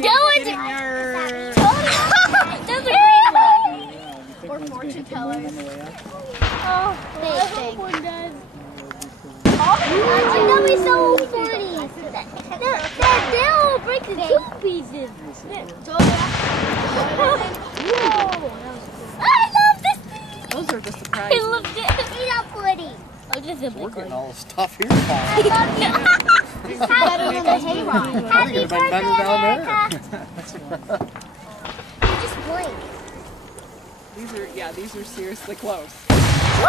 Dylan's that's a great one. Or fortune tellers. Oh, Big. Oh, that we sold 40. They'll break the 2 pieces. I love this thing. Those are just I surprises. love it. See that 40. Oh, just a We're big getting one. all the stuff here. I love you. Better than the hayride. Happy You're birthday, better down there. America. You just blink. These are seriously close. Oh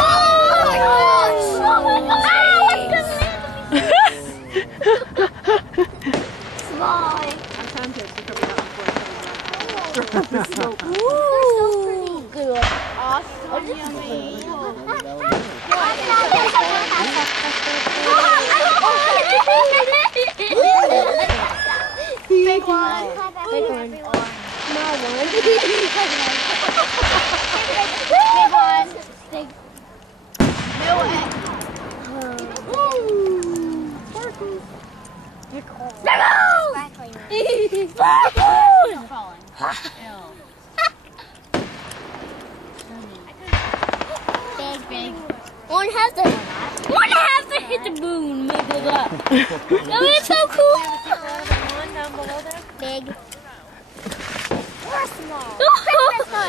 my gosh! Oh my gosh! Small. I'm tempted to come out They're so pretty. Good one. Awesome, yummy. Big one. Big one. Small one. Big one. Big. No way. Big. One has to hit the moon. Make it up. That is so cool. Big. Or small.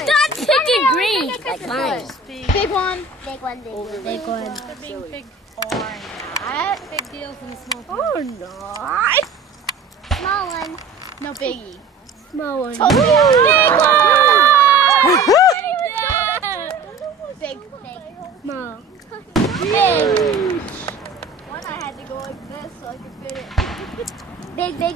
That's hitting green. Like mine. Big one. Big one. Big one. Big or not. Big deals in the small one. Or not. Small one. No biggie. Small one. Totally Big one. Big. Small. Big. One I had to go like this so I could fit it. Big. Hey,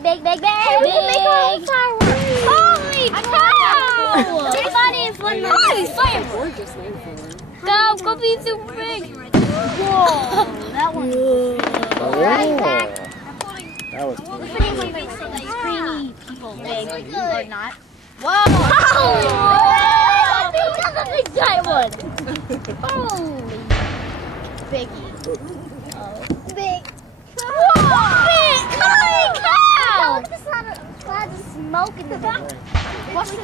we can make our own fireworks. Holy cow! Everybody is one of these fireworks. Gorgeous name for them. Go be super big. Whoa, that one. That was Screeny people. Big or not. Whoa! That's a big giant one. Holy. Biggie. Big. Whoa! Big! Holy cow! Look at this cloud of smoke in the back. What's the